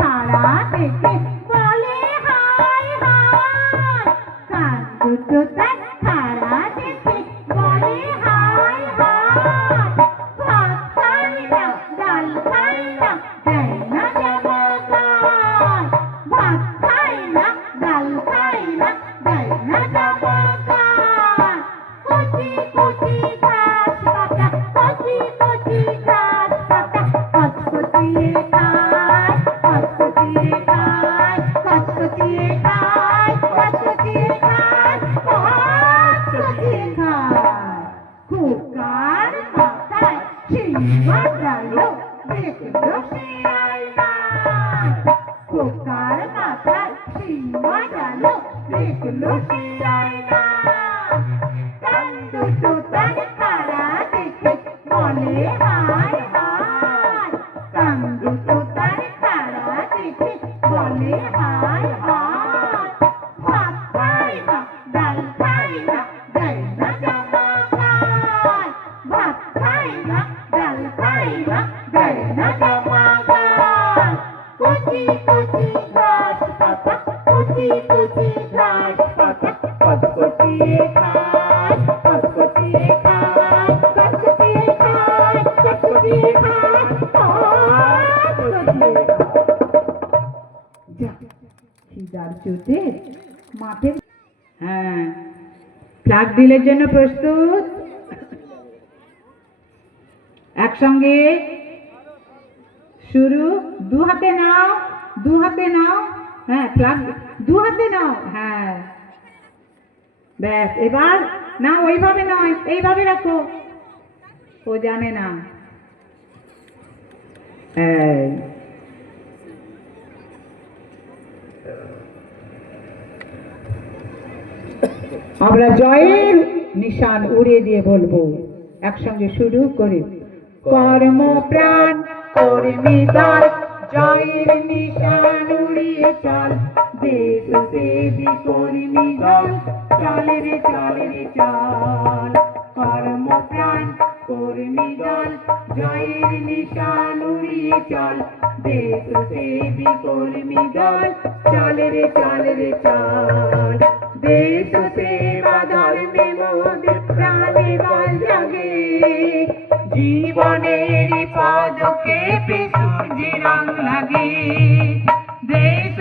তার দেখে বলে হায় হায় কান দুটো তার গেল দেখল সে আয়নায় খোকার মাথায় সিংহ গেল দেখল সে আয়নায় কান দুটো তার দেখে হায় হায় মাঠে হ্যাঁ ফ্ল্যাগ ডিলের জন্য প্রস্তুত। একসঙ্গে শুরু। দু হাতে নাও দু হাতে নাও। হ্যাঁ ফ্ল্যাগ দু হাতে নাও। হ্যাঁ। ব্যাস এবার না ওইভাবে নয় এইভাবে রাখো। ও জানে না। আমরা জয়ের নিশান উড়িয়ে দিয়ে বলব। একসঙ্গে শুরু করি। কর্ম প্রাণ কর্মী দল জয়ের নিশান উড়িয়ে চল। দেশ সেবী কর্মী দল চলে রে চলে। রে চল কর্ম প্রাণ কর্মী দল জয়ের নিশান উড়িয়ে চল। দেশ সেবী কর্মী দল চলে রে চলে রে চল। দেশ সেবা ধর্মে মোদের প্রাণে বল জাগে।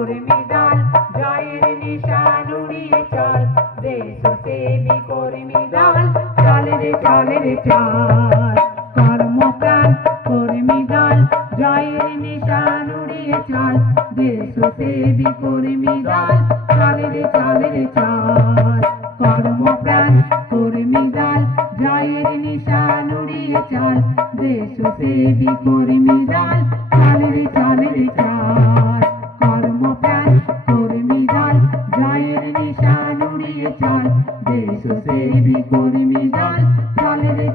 জয়ের নিশান উড়িয়ে চল। দেশ সেবী কর্মী দল, চল রে চল রে, চল। কর্মপ্রাণ কর্মী দল, জয়ের নিশান উড়িয়ে চল। দেশ সেবী কর্মী দল, চল রে চল রে, চল। কর্মপ্রাণ কর্মী দল, জয়ের নিশান উড়িয়ে চল। দেশ সেবী কর্মী দল চল রে, চল। নিশান উড়িয়ে চাল। দেশ সেবি কর্মী দল চলে রে